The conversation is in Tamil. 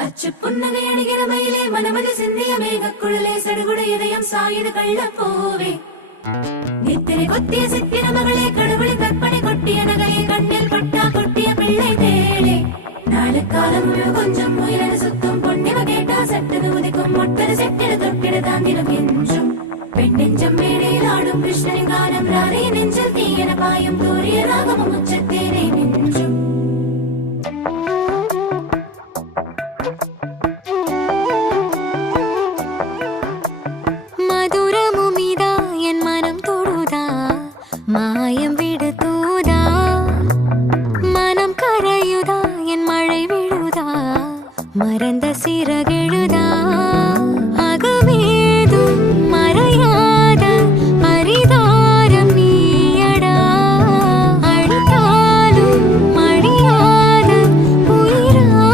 அச்சு புன்னகை அணிகிற மயிலே மனமதி சிந்திய மேகக்குழலே சடுகுட இதயம் சாயுது கள்ளப்பூவே நித்திரை கொத்திய சித்திர மகளே கடவுளை கற்பனை கொட்டிய நகையை கண்ணில் பட்டா கொட்டிய பிள்ளை தேளே நாளு காலம் கொஞ்சம் முயலன சுத்தும் பொன்னிவ கேட்டா சட்டது உதிக்கும் மொட்டது செட்டிட தொட்டிட தாந்திரம் என்றும் பெண் நெஞ்சம் மேடையில் ஆடும் கிருஷ்ணனின் காலம் ராரே நெஞ்சில் தீயன பாயும் தூரிய ராகமும் உச்சத்தேனே நின்றும் மாயம் விடுதூதா மனம் கரையுதா என் மழை விழுதா மறந்த சிறகெழுதா